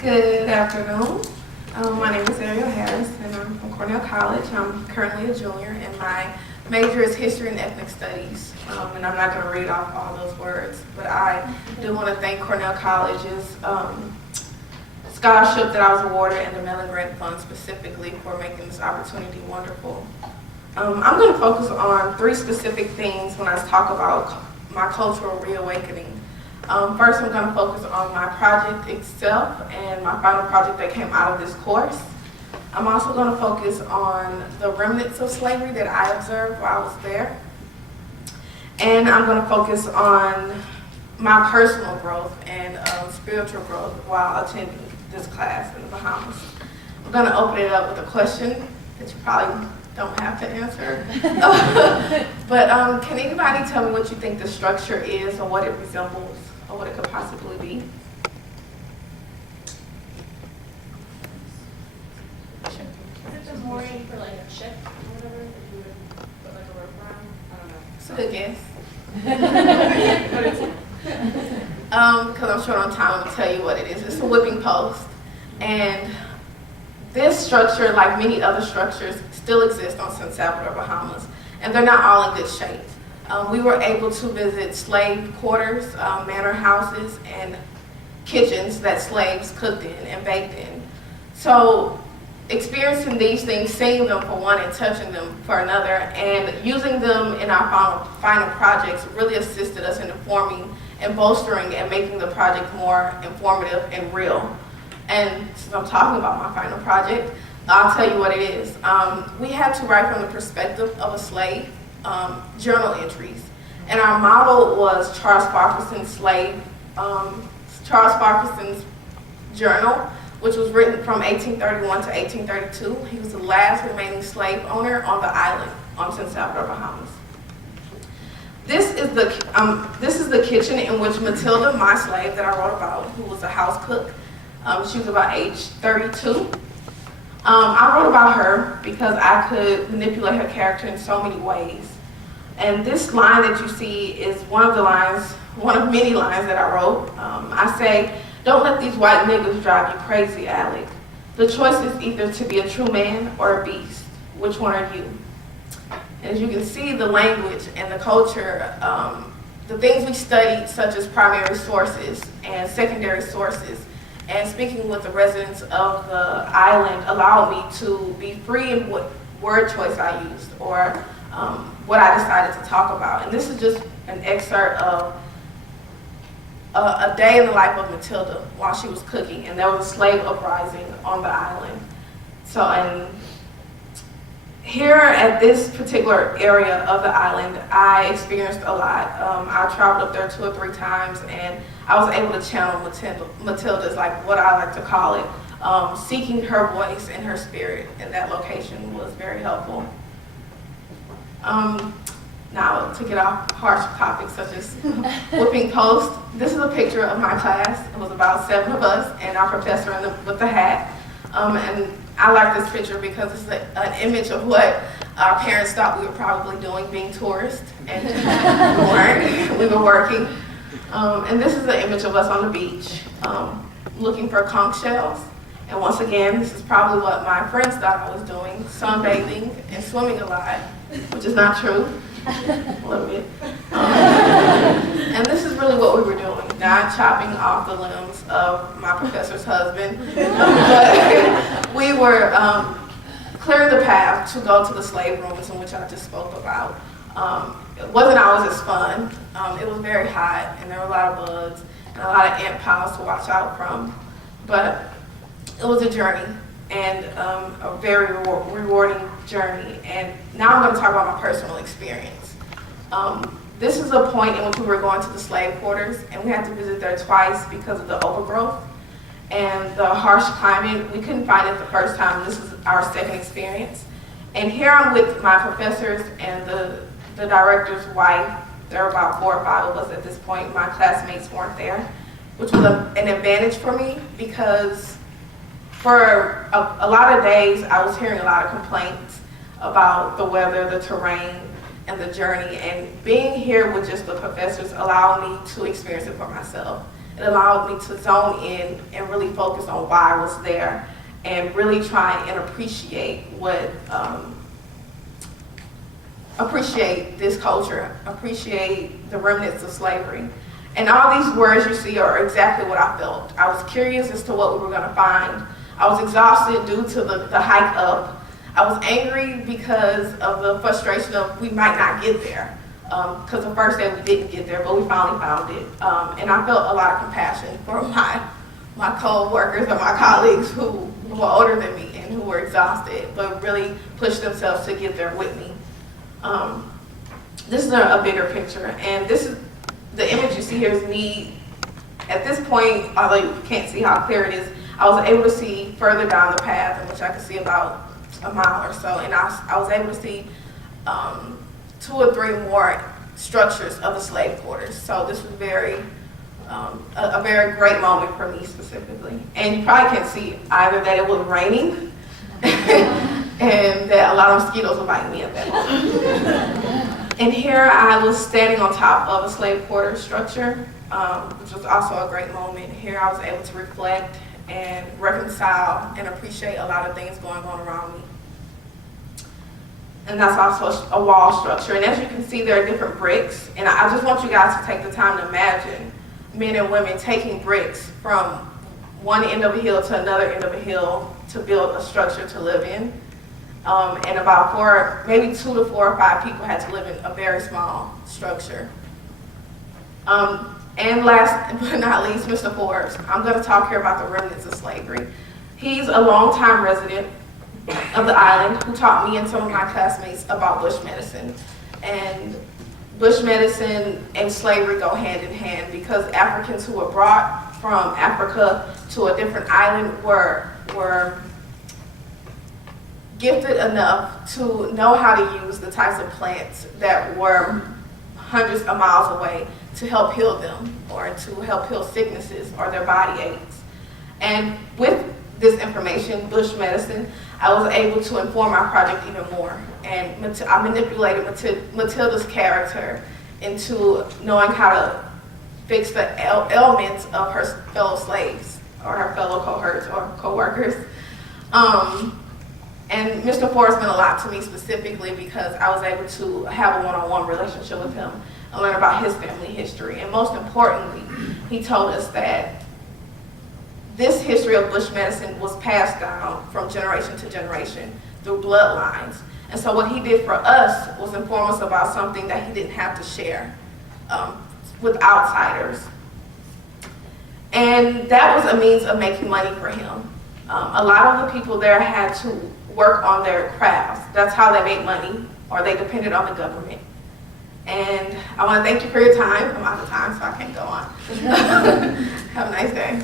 Good afternoon. My name is Ariel and I'm from Cornell College. I'm currently a junior and my major is History and Ethnic Studies. And I'm not going to read off all those words, but I do want to thank Cornell College's scholarship that I was awarded and the Mellon Grant Fund specifically for making this opportunity wonderful. I'm going to focus on three specific things when I talk about my cultural reawakening. First, I'm going to focus on my project itself and my final project that came out of this course. I'm also going to focus on the remnants of slavery that I observed while I was there. And I'm going to focus on my personal growth and spiritual growth while attending this class in the Bahamas. I'm going to open it up with a question that you probably don't have to answer. But can anybody tell me what you think the structure is or what it resembles or what it could possibly be? Is it just mooring for like a ship or whatever that you would put like a rope around? I don't know. It's a good guess. Because I'm short on time, to tell you what it is. It's a whipping post. And this structure, like many other structures, still exists on Salvador, Bahamas. And they're not all in good shape. We were able to visit slave quarters, manor houses, and kitchens that slaves cooked in and baked in. So experiencing these things, seeing them for one and touching them for another, and using them in our final projects really assisted us in informing and bolstering and making the project more informative and real. And since I'm talking about my final project, I'll tell you what it is. We had to write from the perspective of a slave, journal entries. And our model was Charles Farquharson's journal, which was written from 1831 to 1832. He was the last remaining slave owner on the island on San Salvador, Bahamas. This is the kitchen in which Matilda, my slave that I wrote about, who was a house cook, she was about age 32. I wrote about her because I could manipulate her character in so many ways. And this line that you see is one of many lines that I wrote. I say, "Don't let these white niggas drive you crazy, Alec. The choice is either to be a true man or a beast. Which one are you?" And as you can see, the language and the culture, the things we studied, such as primary sources and secondary sources, and speaking with the residents of the island allowed me to be free in what word choice I used or what I decided to talk about. And this is just an excerpt of a day in the life of Matilda while she was cooking, and there was a slave uprising on the island. So, and here at this particular area of the island, I experienced a lot. I traveled up there 2 or 3 times, and I was able to channel Matilda's, like what I like to call it, seeking her voice and her spirit in that location was very helpful. Now, to get off harsh topics such as whipping post, this is a picture of my class. It was about 7 of us and our professor with the hat. And I like this picture because it's an image of what our parents thought we were probably doing, being tourists, and we weren't. We were working. And this is the image of us on the beach, looking for conch shells. And once again, this is probably what my friends thought I was doing, sunbathing and swimming a lot, which is not true, a little bit. And this is really what we were doing, not chopping off the limbs of my professor's husband, but we were clearing the path to go to the slave rooms in which I just spoke about. It wasn't always as fun. It was very hot, and there were a lot of bugs and a lot of ant piles to watch out from. But it was a journey, and a very rewarding journey. And now I'm going to talk about my personal experience. This is a point in which we were going to the slave quarters, and we had to visit there twice because of the overgrowth and the harsh climate. We couldn't find it the first time. This is our second experience. And here I'm with my professors and the director's wife. There were about 4 or 5 of us at this point. My classmates weren't there, which was an advantage for me because for a lot of days I was hearing a lot of complaints about the weather, the terrain, and the journey. And being here with just the professors allowed me to experience it for myself It allowed me to zone in and really focus on why I was there and really try and appreciate appreciate this culture, appreciate the remnants of slavery. And all these words you see are exactly what I felt. I was curious as to what we were going to find. I was exhausted due to the hike up. I was angry because of the frustration of we might not get there. Because the first day we didn't get there, but we finally found it. And I felt a lot of compassion for my co-workers and my colleagues who were older than me and who were exhausted, but really pushed themselves to get there with me. This is a bigger picture, and this is the image you see here is me. At this point, although you can't see how clear it is, I was able to see further down the path, in which I could see about a mile or so, and I was able to see 2 or 3 more structures of the slave quarters. So this was a very great moment for me specifically. And you probably can't see either that it was raining and that a lot of mosquitoes were biting me at that moment. And here I was standing on top of a slave quarter structure, which was also a great moment. Here I was able to reflect and reconcile and appreciate a lot of things going on around me. And that's also a wall structure. And as you can see, there are different bricks. And I just want you guys to take the time to imagine men and women taking bricks from one end of a hill to another end of a hill to build a structure to live in. And about maybe 2 to 4 or 5 people had to live in a very small structure. And last but not least, Mr. Forbes. I'm going to talk here about the remnants of slavery. He's a longtime resident of the island who taught me and some of my classmates about bush medicine. And bush medicine and slavery go hand in hand because Africans who were brought from Africa to a different island were gifted enough to know how to use the types of plants that were hundreds of miles away to help heal them or to help heal sicknesses or their body aches. And with this information, bush medicine, I was able to inform my project even more. And I manipulated Matilda's character into knowing how to fix the ailments of her fellow slaves or her fellow cohorts or co-workers. And Mr. Forrest meant a lot to me specifically because I was able to have a one-on-one relationship with him and learn about his family history. And most importantly, he told us that this history of bush medicine was passed down from generation to generation through bloodlines. And so what he did for us was inform us about something that he didn't have to share with outsiders. And that was a means of making money for him. A lot of the people there had to work on their crafts. That's how they made money, or they depended on the government. And I want to thank you for your time. I'm out of time, so I can't go on. Have a nice day.